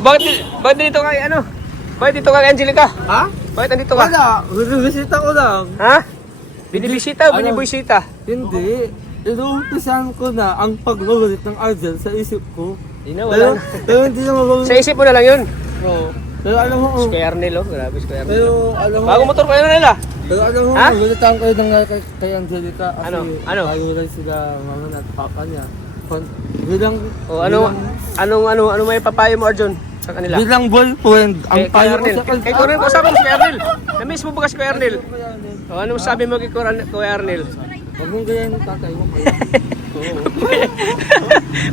Bakit dito kay ano? Bakit dito kay Angelica? Ha? Bakit nandito ka? Wala, bisita ko lang. Ha? Binibisita o binibisita? Hindi. Inuumpisan ko na ang pagbabalit ng Argel sa isip ko. Hindi na, wala na. Pero hindi na mababalit. Sa isip mo na lang yun. Oo. Pero alam mo, Square Arnel, oh. Grabe, Square Arnel. pero alam mo, Bagong motor ko yun nila. pero alam mo, Ha? balitaan ko yun kay Angelica kasi Ano? ayaw rin sila mama at papa niya. Bilang, O ano may papayo mo, Arjun? Sa kanila? bilang boyfriend, ang Kay payo ko Arnel. sa kanya. Kay Coronel, kasama mo si Kuya Arnel. Na-miss mo ba si Kuya Arnel? O ano sabi mo kay Kuya Arnel? Huwag mong gayahin ng tatay mo. Oo.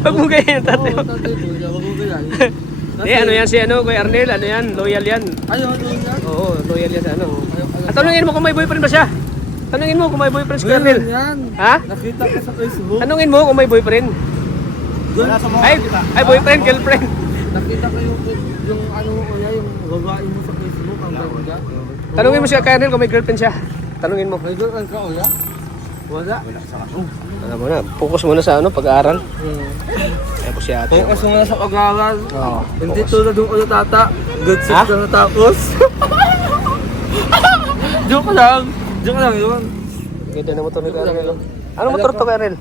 Pag mo ganyan, tatay mo. Oo, tatay mo, huwag mong gayahin. Ano yan si ano, Kuya Arnel? Ano yan? Loyal yan. Ayaw, ano yan? Oo, loyal yan sa ano. At tanungin mo kung may boyfriend ba siya? Tanungin mo kung may boyfriend si Kuya Arnel. Yan. Ha? Nakita ko sa Facebook. Tanungin mo kung may boyfriend. Doon sa mga Ay boyfriend, girlfriend. nakita ko yung ano ko niya, yung babae mo sa Facebook, ang ganda. Tanungin mo si Kuya Arnel kung may girlfriend siya. Tanungin mo. May girlfriend ka, Uya? Wala. Alam mo na, focus muna sa ano, pag-aaral. Kaya po si ate. Focus mo na sa pag-aaral. Oo, Hindi focus. tulad ng ulo tata. Good Ha? 6 na natapos. Joke lang. Joke lang yun. Ganda na motor ni Kuya Arnel. Anong motor to, Kuya Arnel?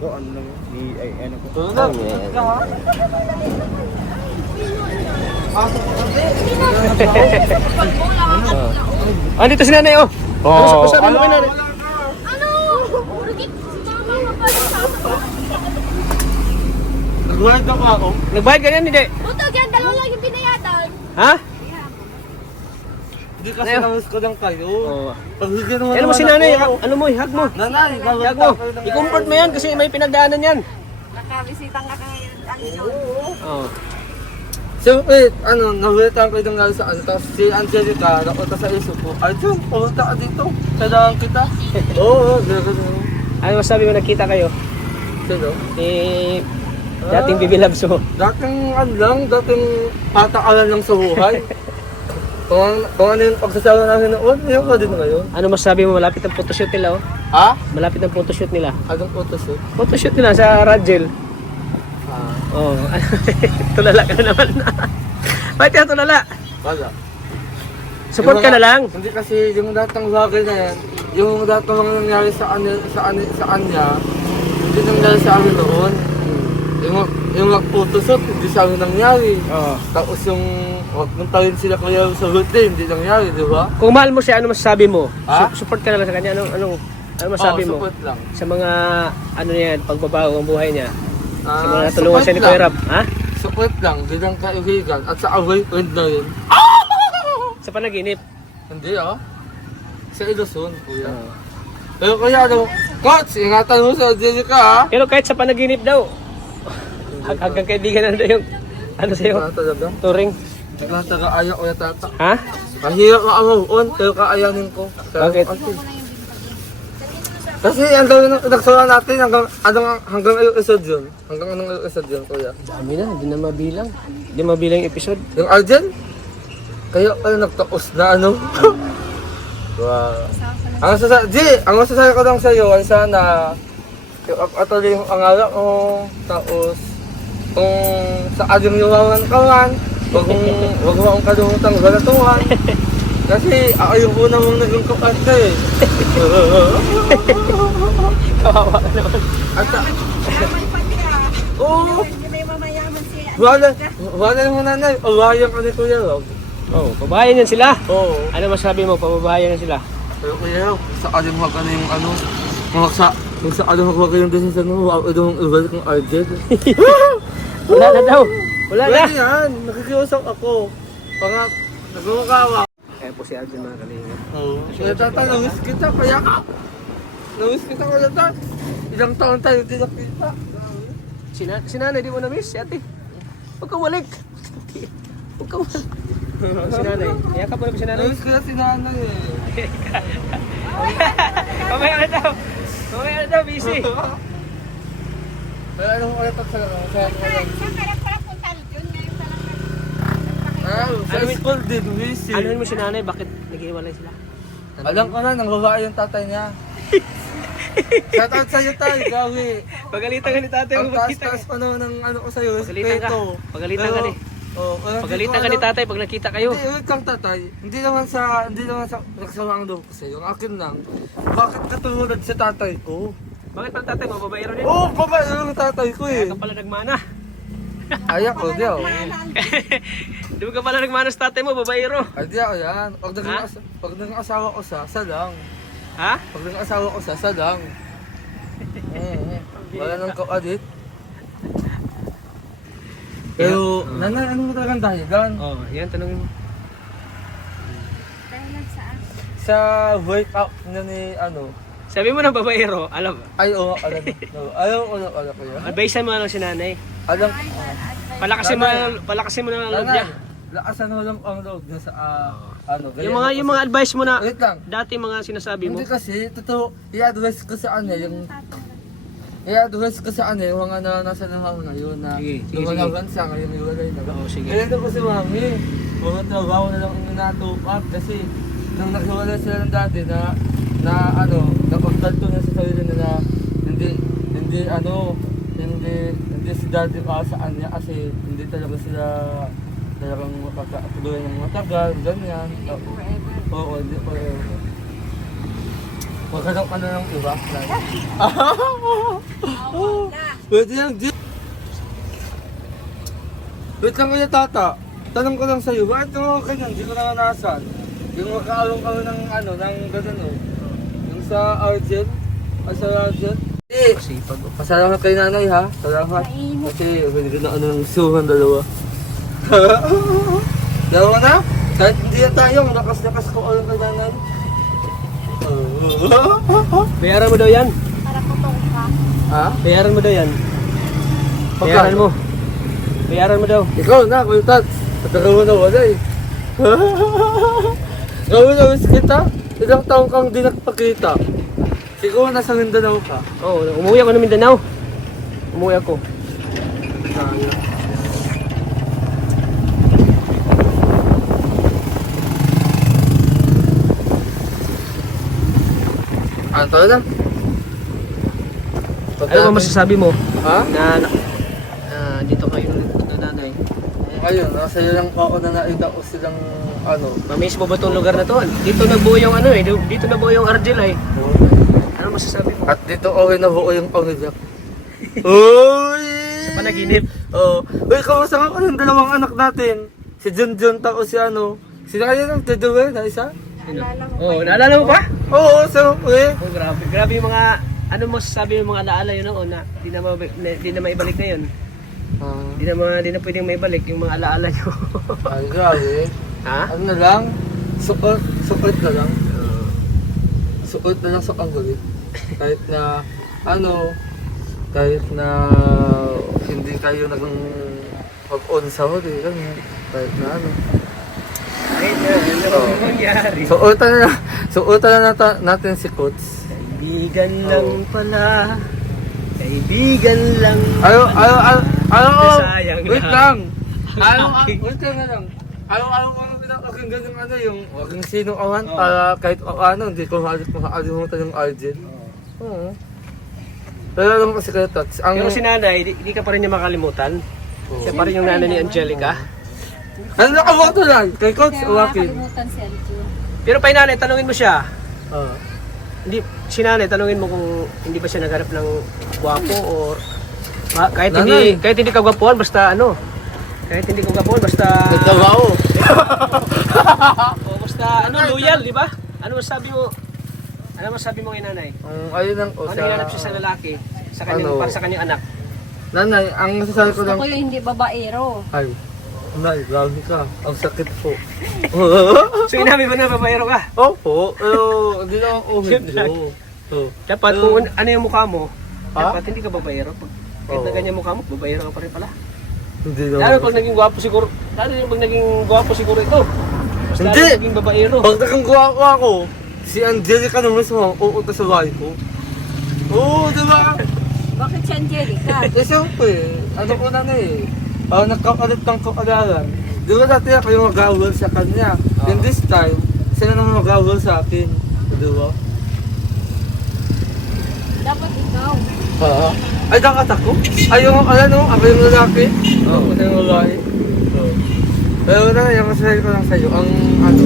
Ano lang. Ano ko. Tulad Ano lang. yan? Andito si nanay, oh. Ano sabi mo kay nanay? Ano? Rugi, si mama mapalala. Nag-ride ka pa ako. Nagbayad ka yan, hindi? Butog yan, dalawa lang yung binayadan. Ha? Hindi kasi Ano? namis ko lang kayo. Oo. Pagbigyan mo Ano mo si nanay? Ano mo, ihag mo. Nanay, Ihag mo. I-comfort mo yan kasi may pinagdaanan yan. Nakabisita nga kay Alison. Oo. Siyempre, nabulitan ko yung nga sa ano, tapos si Angelica, napunta sa isip ko, Arjun, pumunta ka dito, kailangan kita. Oo, gano'n. Ano masabi mo, nagkita kayo? Sino? Eh, dating bibilabs mo. Dating dating patakalan lang sa buhay. kung ano yung pagsasama namin noon, yun ka din ngayon. Ano masabi mo, malapit ang photoshoot nila, oh. Ha? Malapit ang photoshoot nila. Anong photos eh? Photoshoot nila sa Radgel. Oo. Tulala ka na naman. Bakit ka tulala? Wala. Support ka na lang. Hindi kasi yung datang bagay na yan, yung datang mga nangyari sa kanya, hindi nangyari sa amin noon. Yung mag-photoshoot, hindi sa amin nangyari. Oo. Tapos yung magpuntahin sila kaya sa birthday, hindi nangyari, di ba? Kung mahal mo siya, ano masasabi mo? Ha? Support ka na lang sa kanya. Ano masabi mo? Support lang. Sa mga, ano yan, pagbabago ng buhay niya. Sa mga Ah, natulungan siya ni Kuya Rab. Ha? Support lang, bilang kaibigan at sa boyfriend na yun. Sa panaginip. Hindi sa Iluson, kuya. Oo. Pero kuya, Coach, ingatan mo sa Angelica ha? Pero kahit sa panaginip daw, hanggang kaibigan na daw yung, ano sa'yo, Wala talaga. turing. Wala talaga ayaw ko yung tata. Ha? Mahirap ma-move pero kaayanin ko. Bakit? Kasi ang gawin ng pinagsawa natin hanggang episode yun. Hanggang anong episode yun, kuya? Dami na, hindi na mabilang. Hindi mabilang yung episode. Yung Arjen? Kaya pala nagtaos na ano? Wow. Ang masasabi ko lang sa'yo ay sana yung atuloy yung pangarap mo, tapos kung sa adyong yumaman ka man, wag mo akong kalimutan galatuhan. Kasi ako yung una mong naging kapatid eh. Kawawa ka naman. Oo, May mamayaman siya. wala mo nanay, awayan ka ni Kuya Rob. Oh, pabahayan yan sila. Oo. Ano masabi mo, pababahayan yan sila? Pero Kuya Rob, sa adyong wag ka na yung ano, kung sa adyong wag ka yung decision mo, wag yung ibalik ng Arjen. Wala na daw. Wala na. Pwede yan, nakikiusap ako. Pangak, nagmumakawa. Kaya po si Arjun mga kalingap. Oo. Kaya tata, namiss kita, kaya ka. Namiss kita, kaya tata. Ilang taon tayo hindi nakita. Si nanay, di mo na-miss, si ate. Huwag kang walik. Huwag kang walik. Si nanay. Yakap mo na ba si nanay? Namiss ko na si nanay eh. Mamaya na daw. Mamaya na daw, busy. Kaya ano ko kaya sa Saan ka nagpapunta yun? Ngayon pa lang sa school din, busy. Anuhin mo si nanay, bakit naghiwalay sila? Alam ko na, nang babae yung tatay niya. Shout out sa'yo tayo, gawi. Pagalitan ka ni tatay, Ang magkita ka. taas-taas pa naman ng ano ko sa'yo, Pagalitan ka. respeto. Pagalitan ka ni. Pagalitan ka ni tatay pag nakita kayo. Hindi, wait lang tatay. Hindi naman sa nagsama ang loob ko sa'yo. Ang akin lang, bakit katulad sa tatay ko? Bakit pang tatay mo, babaero din? Oo, babae lang ang tatay ko Kaya eh. ka pala nagmana. Ayak ko, di ako. Di ba ka pala nagmana sa tatay mo, babaero? Ay, di ako yan. Pag naging asawa ko sa lang. Ha? Pag naging asawa ko sa lang. Wala nang kauadit. Pero, nanay, ano mo talagang dahilan? Oh, yan, tanongin mo. Dahilan saan? Sa workout na ni ano. Sabi mo ng babaero, alam, Ay, oo, alam ko. Alam ko yun. advisean mo lang si nanay. Alam, Palakasin mo na ang loob niya. lakasan mo lang ang loob niya sa ano. Yung mga advice mo na Wait lang. dati mga sinasabi mo. Hindi kasi, totoo, i-address ko sa ano, i-address ko sa ano, yung mga nasa nahaw na yun na Sige, yung sige. mga bansa ngayon iwalay na. Oo, sige. Kaya ito ko si Mami, mga trabaho na lang ang natupap kasi nang naghiwalay sila ng dati na napagkalto na sa sarili na hindi si daddy pa saan niya kasi hindi talaga sila talagang makakatuloy ng matagal, ganyan. Oo, hindi forever. Magkakaroon ka na ng iba. Pwede lang, G. Wait lang kaya tata. Tanong ko lang sa'yo, bakit mo ganyan? Hindi ko naranasan. Yung makaalong kami ng gano'n o. Yung sa Argent. Sa Argent. Eh, Sipag. pasalamat kay nanay ha. Salamat. Kasi hindi ko na ng suhan dalawa. Dalawa na? Kahit hindi na tayo, lakas-lakas ko alam kay nanay. Bayaran mo daw yan. Para putong ka. Ha? Bayaran mo daw yan. Bayaran mo. Bayaran mo daw. Ikaw na, Kuya Tats. Patagal mo na wala eh. Gawin na wish kita. Ilang taong kang di nakapakita. Siguro nasa Mindanao ka. Oo, umuwi ako ng Mindanao. Umuwi ako. Ano to na? Ano ba masasabi mo Ha? na dito kayo ng nanay? Ayun, nasa iyo lang ako na naita ko silang Mamiss mo ba itong lugar na to? Dito nabuo yung dito nabuo yung Argel ay. Ano masasabi mo? At dito okay na buo yung pamilya. Uy! Sa panaginip. Oo. Uy, kamusta nga ko yung dalawang anak natin? Si Junjun tapos si Sila kayo ng Teduwe na isa? Sino? Oh, naalala mo pa? Oo, siyempre. Oh, grabe. Grabe yung mga ano masasabi yung mga alaala yun noon na di na maibalik na yun. Di na pwedeng maibalik yung mga alaala nyo. Ay, grabe. Ha? Ano na lang? Suot na lang. Suot na lang sa panggulit. Kahit na, kahit na hindi kayo naging pag-on sa huli, kahit na Ay, ano mangyari? Suotan na natin si Coach. Kaibigan lang pala. Kaibigan lang. Sayang Wait lang. lang. Wait lang. Ayaw ko aking ganun yung aking sino awan para kahit hindi ko makalimutan yung Argel. Oo. Pero lang kasi kayo Tots. Pero si nanay, di ka pa rin niya makalimutan. Siya pa rin yung nanay ni Angelica. Ano nakaboto lang? Kay Coach Kaya o akin? nakakalimutan si Aljo. Pero pa nanay, tanungin mo siya. Oo. Hindi, si nanay, tanungin mo kung hindi ba siya naghanap ng gwapo or kahit Nanay. hindi ka gwapuhan, basta kahit hindi ka gwapuhan, basta Nagtrabaho. o basta loyal, di ba? Ano masabi mo? Ano masabi mo kay nanay? Ayun lang o Ano hinanap siya sa lalaki? Sa kanyang, para sa kanyang anak? Nanay, ang masasabi ko Gusto lang ko yung hindi babaero. ay, Nay, grabe ka. Ang sakit po. So inamin mo na babayero ka? Opo, pero hindi na ako Yun lang. Oh. Dapat kung ano yung mukha mo, Ha? dapat hindi ka babayero. Kahit na Oo. ganyan mukha mo, babayero ka pa rin pala. Hindi na. Lalo pag naging gwapo siguro, lalo yung pag naging gwapo siguro ito. Mas lalo Hindi. naging babayero. Pag nakanggawa ko ako, si Angelica naman sa uuto sa bahay ko. Oo, di ba? Bakit si Angelica? Eh, siyempre, ano ko na eh. Nagkakalit ng kakalaran. Di ba dati kayo mag-awal sa kanya? In this time, siya na naman mag-awal sa akin. Di ba? Dapat ikaw. Ay, dakat ako? Ay, ako yung lalaki? Oo, ako yung lalaki. Pero na, yung masasabi ko lang sa'yo, ang ano,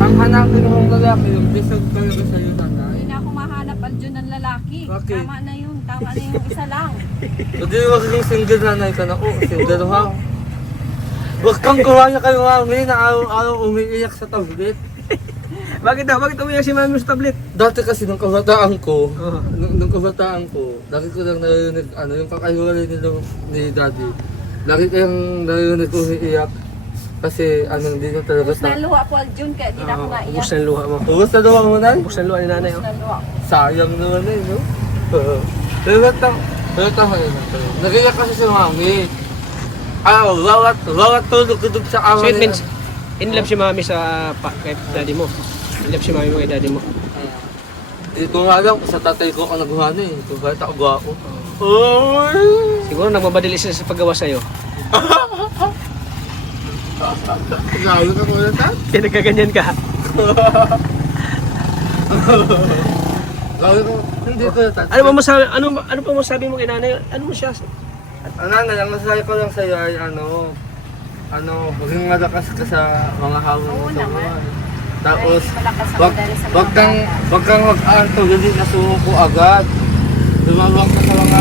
ang hanapin mong lalaki, yung deserve talaga sa'yo sana. Hindi na ako mahanap Aljun ng lalaki. Bakit? Tama na yun. Tama na yung isa lang. Hindi wag yung single nanay ka na, single ha. Huwag kang kuha niya kayo mami na araw-araw umiiyak sa tablet. Bakit daw? Bakit umiyak si mami sa tablet? Dati kasi nung kabataan ko, Oo. nung kabataan ko, lagi ko lang narinig, yung kakahiwalay ni daddy. Lagi kayang narinig umiiyak. Kasi hindi na talaga Ubus na luha ko Aljun kaya di na ako naiyak. Ubus ng luha mo. Ubus na daw mo na Ubus ng luha ni nanay. Ubus Oh. na luha ko. Sayang naman no? Pero tama yun. Nagiyak kasi si mami. Bawat tulog-tulog sa awa So it means, in love si mami kay daddy mo. In love si mami mo kay daddy mo. Hindi ko nga alam, sa tatay ko ako naguhana eh. Kung bakit ako gwapo. Oy! Siguro nagmabadali sila sa paggawa sa'yo. Lalo ka muna ta? Kaya nagkaganyan ka. Lalo ka, hindi ko na Ano pa masabi, ano pa masabi mo kay nanay? Ano mo siya? Nanay, ang masasabi ko lang sa'yo ay maging malakas ka sa mga hawak mo Oo sa naman. buhay. Tapos, Dahil malakas ako wag, dahil sa mga wag kang, bata. wag kang mag-anto, hindi na sumuko agad. Lumabang ka sa mga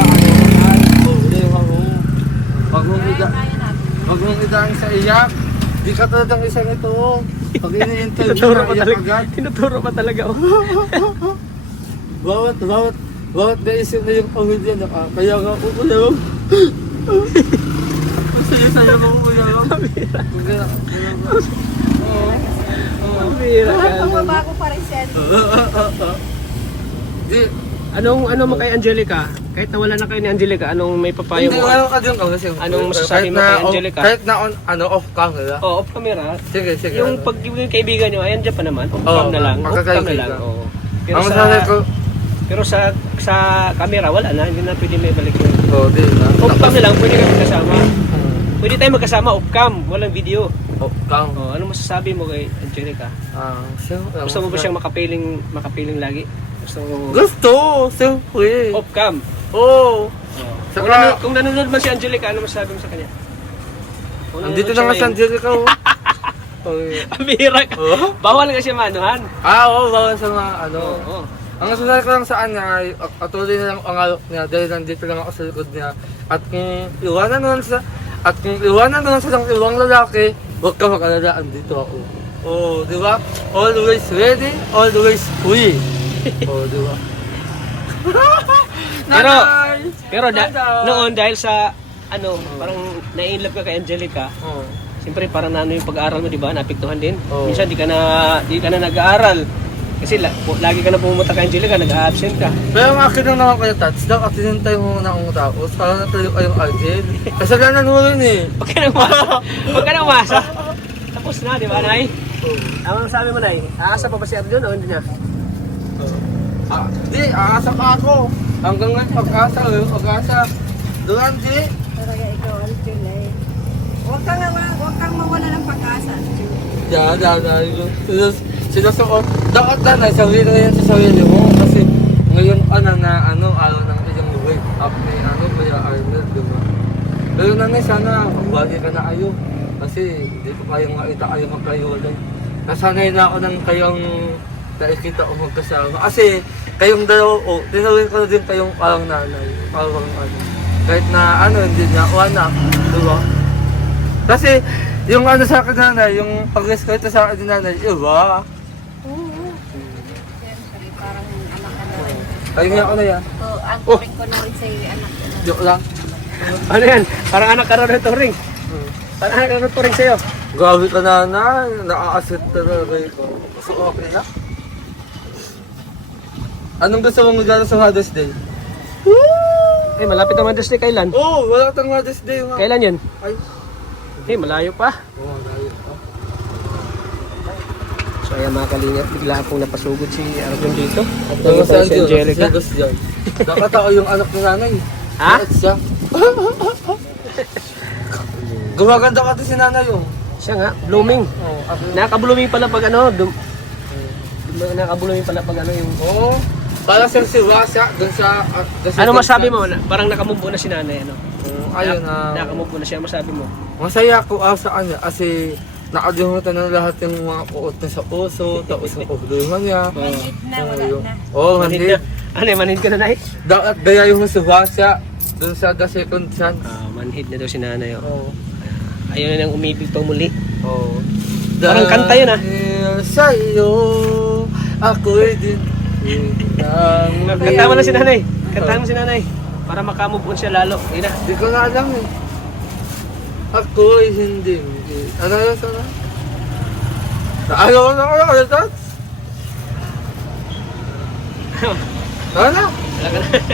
Wag mong Kaya ida, kaya natin. wag mong idaan sa iyak. Di ka talagang isang ito. Pag ini-interview Tinuturo na pa iyak talaga. agad. Tinuturo pa talaga. Oh. Bawat naisip na yung pamilya na kaya nga uulaw. Masaya-saya ka uulaw. Pambira ka. Ang mabago pa rin si Aljun. Di, Ano mo kay Angelica? Kahit nawala na kayo ni Angelica, anong may papayo hindi mo? ano ka din kasi. Anong masasabi mo kay Angelica? Kahit na off camera. Oh, off camera. Sige, sige. Yung pag-ibig ng kaibigan nyo, ayan dyan pa naman. Off Oo, cam na lang. Off cam na lang. magkakaibigan. Oo. Pero Ang sa, masasabi ko, pero sa camera, wala na. Hindi na pwede may balik yun. di na. Off cam na lang, pwede kami magkasama. Pwede tayo magkasama off cam, walang video. Off cam. Oh, ano masasabi mo kay Angelica? Gusto mo ba siyang makapiling lagi? Gusto mo Gusto, siyempre. off cam? Oo. Kung nanonood man si Angelica, ano masasabi mo sa kanya? Kung Andito nanonood na nga siya si Angelica. Ang bihira ka. Oh? Bawal nga siya manuhan. Oo, bawal sa mga Oo. Ang nasunod ko lang saan niya ay patuloy na lang ang alok niya dahil nandito lang ako sa likod niya. At kung iwanan naman silang ibang lalaki, huwag ka mag-alala, andito ako. Oh, di ba? Always ready, always free. Oh, di ba? Pero noon dahil sa parang na-inlove ka kay Angelica, Oh. siyempre parang yung pag-aaral mo, di ba? Naapektuhan din. Oo. Minsan di ka na nag-aaral. Kasi lagi ka na pumunta kay Angelica, nag-absent ka. Pero ang akin lang naman kayo, Tats, dapat tinintay mo muna akong tapos para natuloy kayong Argel. Kasalanan mo rin eh. Huwag ka na umasa. Tapos na, di ba, Nay? Ano sabi mo, Nay? Aasa pa ba si Arjun o hindi na? Di, aasa pa ako. Hanggang ngayon, pag-asa. Durante. Talaga ikaw Aljun eh. Huwag kang mawala ng pag-asa Aljun. Sinusuot. Dapat na, sabihin na yan sa sarili mo. Kasi ngayon, araw ng ilang wake up ni Kuya Arnold, di ba? Pero nanay, sana magbagi ka na kayo. Kasi hindi ko kayang makita kayo magkahiwalay. Nasanay na ako ng kayong nakikita ko magkasama. Kasi kayong dalawa, tinawin ko na din kayong parang nanay. Parang kahit na hindi niya ako anak, di ba? Kasi yung sa akin nanay, yung pag-respeto sa akin ni nanay, iba. Siyempre, parang anak ka na rin. Kaya nga ako na yan. So, ang turing ko na rin sa'yo anak ko na. Joke lang. Ano yan? Parang anak ka na rin turing. Parang anak ka na rin turing sa'yo. Grabe ka nanay, nakaka-asset talaga ito. So okay na? Anong gusto mong magdala sa Mother's Day? Eh, malapit na Mother's Day, kailan? Wala tang Mother's Day nga. Kailan yun? Ay, Eh, malayo pa. dahil pa. So, ayan mga kalingap, bigla pong napasugod si Arjun dito. At Ang si Angelica. dyan. Dapat ako yung anak ni nanay. Ha? Bakit siya? Gumaganda ka din si nanay yung. Siya nga, blooming. Ako yung... Nakaka-blooming pala pag nakaka-blooming pala pag yung... Oo. Para siyang si Wasa, dun sa... Ano masabi mo? Parang nakamumbo na si nanay, ano? ayun na Nakamove mo na siya, masabi mo. masaya ako sa kanya kasi nakalimutan na lahat yung mga kuot na sa puso, tapos ang problema niya. Manhid na, wala na. Oo, Manhid manhid. na. Ano eh, manhid ka na, Nay? Dapat gaya yung subasya dun sa The Second Chance. Manhid na daw si nanay. Oh. Oo. Ayun na nang umibig to muli. Oo. Parang kanta yun, ah. Dahil sa'yo, ako'y din. Kanta mo na si nanay. Kantahan mo si nanay. Para makamove on siya lalo. Ayun na. Di ko na alam eh. Ako'y hindi. Ano yun sana? Ayaw ko na ako na Tats. Ano? Wala ka na.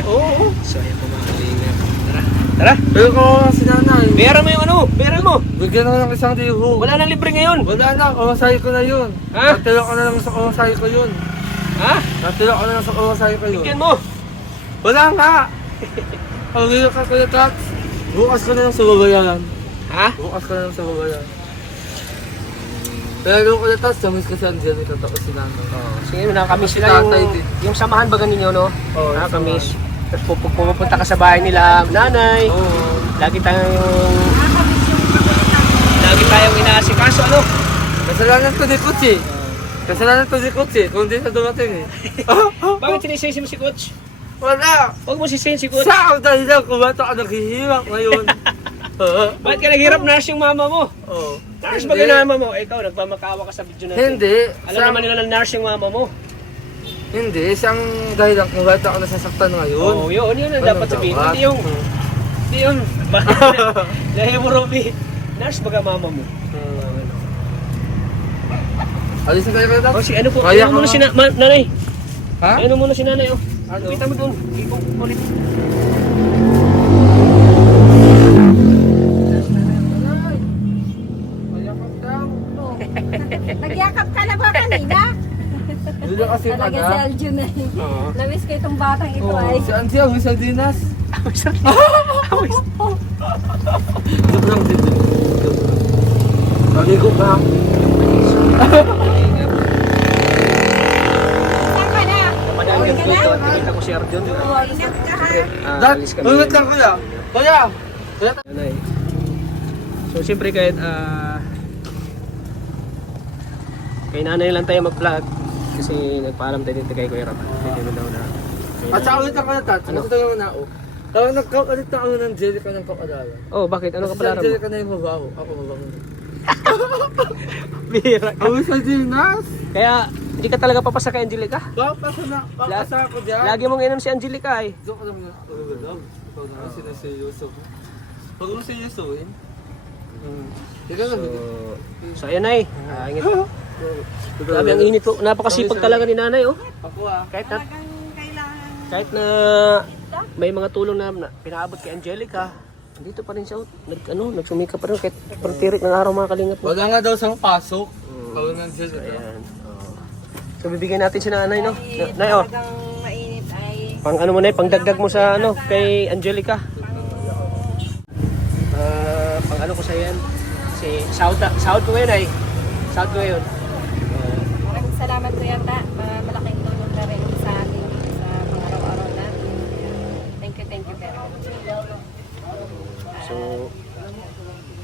Oo. So ayan po mga kalingap. Tara. Tara. Pero kung si nanay, Bayaran mo yung ano. Bayaran mo. bigyan ako ng isang liho. Wala nang libre ngayon. Wala na, umasay ko na yun. Ha? Natilo ko na lang sa umasay ko yun. Ha? Natilo ko na lang sa umasay ko yun. Bigyan mo. Wala nga! Ang hirap ka kuya Tats. Bukas ko na lang sa babayaran. Ha? Bukas ko na lang sa babayaran. Pero yung kuya Tats, namiss kasi ang dyan, tapos si nanay. Sige, nakakamiss sila yung, Tatay din. yung samahan baga ninyo, no? Oo, Nakakamiss. Tapos pupunta ka sa bahay nila, nanay. Oo. Lagi tayong, Nakakamiss yung pagkakita. lagi tayong inaasikaso, ano? Kasalanan ko ni Kutsi. Kasalanan ko ni Kutsi, kung di na dumating eh. Bakit sinisisi mo si Coach? Wala! Huwag mo sisihin si Coach. Sa ang dahilan kung ba't ako naghihirap ngayon. Bakit ka naghirap? Nurse yung mama mo. Oo. Nurse ba yung mama mo? Ikaw, nagpamakawa ka sa video natin. Hindi. Alam naman nila na nurse yung mama mo. Hindi, siyang dahilan kung ba't ako nasasaktan ngayon. Oo, yun ang Ano dapat sabihin. dapat? Hindi yung, dahil mo, Robby, nurse baga mama mo. Alisin kayo kayo O, Tats? si ano po, Kaya ano ko muna nga. si nanay. Ha? Ano muna si nanay, oh. Ano? Kita mo doon. Ikaw, ulit. Nagyakap ka na ba kanina? Hindi na kasi Talaga si Aljun na. Oo. Namiss ko itong batang ito ay. Si Ansi, ang isang dinas. Joke lang din. Maligo ka. Saan ka na? Padaan Uwi yung ka na? dito. Nakita ko si Arjun. Oo, ingat ka ha. Dad, Alis kami. wait lang kuya. Kuya! Kuya, Nanay. So, siyempre kahit kay nanay lang tayo mag-vlog kasi nagpaalam tayo dito kay Kuya Rap. Hindi mo daw na. at saka ulit lang ka na Tats. Ano? Gusto naman na ako. Tawag nagkakalit na ako ng Jellica ng kapalaran. Oh, bakit? Ano ka Kasi pala ang mo? Jellica na yung mabaho. Ako mabaho. Bihira ka. Ang isang dinas! Kaya, hindi ka talaga papasa kay Angelica. Papasa ako dyan. Lagi mong inom si Angelica eh. Joke lang na. Huwag na sinaseryoso mo. Huwag mo seryosoin. Hindi ka So, lang. so ayan ay. Ingat. Grabe ang init po. Napakasipag talaga ni nanay oh. Ako ah. Talagang kailangan. Kahit na may mga tulong na pinaabot kay Angelica, dito pa rin siya. Nagsumika pa rin kahit pertirik ng araw mga kalingap mo. Wala nga daw siyang pasok. Tawag ng Jellica. Ayan. So bibigyan natin si nanay no. Nay oh. Talagang mainit ay. Pang ano mo na, pangdagdag mo sa ano kay Angelica. Pang ano ko sa yan. Kasi sahod ko ngayon ay. Sahod ko ngayon. Maraming salamat ko yata. Malaking tulong na rin sa atin sa pang-araw-araw natin. Thank you very much. So,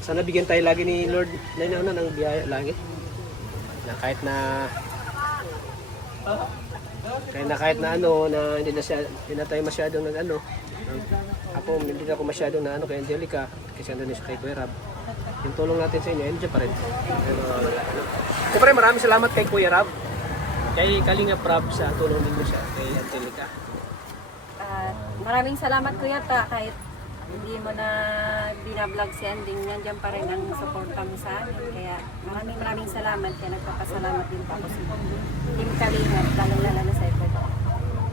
sana bigyan tayo lagi ni Lord na ng biyaya lagi. Na kahit na ano, na hindi na tayo masyadong nag-ano. Ako, hindi na ako masyadong na ano kay Angelica kasi andun siya kay Kuya Rab. Yung tulong natin sa inyo, nandiyan pa rin. Pero, siyempre maraming salamat kay Kuya Rab. Kay Kalinga Prab sa tulong ninyo siya kay Angelica. Maraming salamat kuya ta kahit hindi mo na binablog si Ending, nandiyan pa rin ang suporta mo sa amin. Kaya maraming salamat. Kaya nagpapasalamat din pa ako sa Team Kalinga, lalo sa ito.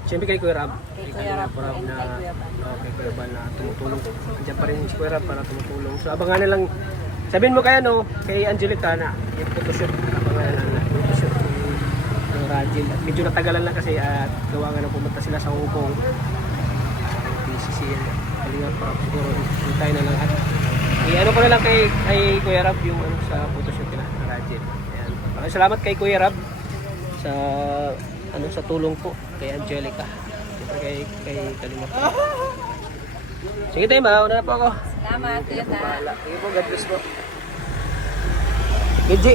Siyempre kay Kuya Rab. Kay Kuya Rab Prab and na, kay Kuya Bal. kay Kuya Bal na tumutulong. Andiyan pa rin si Kuya Rab para tumutulong. So abangan na lang. Sabihin mo kaya no, kay Angelica na yung photoshoot. Abangan na lang photoshoot ng Rajil. At medyo natagalan lang kasi at gawa nga na pumunta sila sa Hong Kong. PCC Kalinga Prab. Siguro tayo na lang at ano ko na lang kay Kuya Rab yung ano sa photoshoot nila ng Rajil. Ayan. Maraming salamat kay Kuya Rab sa sa tulong po kay Angelica. Siyempre kay Kalinga Prab. Sige tayo, mauna na po ako. Salamat, Kuya Ta. Bahala. Sige po, God bless po. Gigi.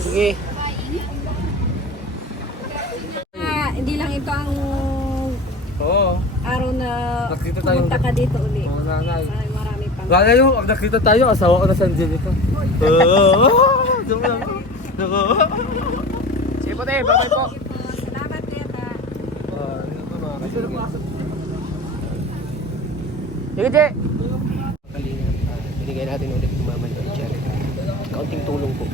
Sige. Hindi lang ito ang Oo. araw na Nakita tayo. pumunta ka dito uli. Oo, nanay. Marami pang. Lala yung, pag nakita tayo, asawa ko na sa Angelica. Joke lang. Sige po tayo, bye-bye po. Salamat, Kuya Ta. Sige, Je. Kalingap, binigay natin ulit yung Mama Angelica. Kaunting tulong po.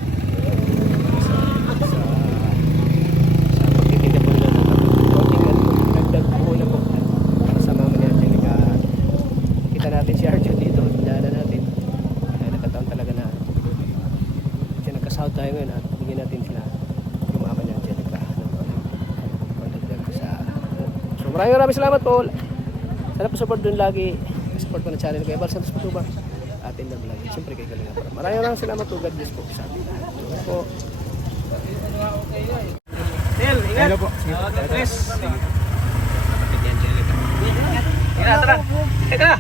Sa pagtitinda po nila ng kaunting dagdag po na po para sa Mama ni Angelica. Kita natin si Arjo dito, tindahan natin. Kaya nakataon talaga na siya nagkasahod tayo ngayon at bigyan natin sila yung Mama ni Angelica. Pagdagdag sa... So maraming salamat po. Sana po support dun lagi. Support ko na channel kay Bar Santos Putuba. Atin na vlog. Siyempre kay Kalinga para. Maraming salamat po. God bless po sa atin. Salamat po. Tel, ingat. Hello po. God bless. Kapatid ni Angelica. Tara, tara. Teka.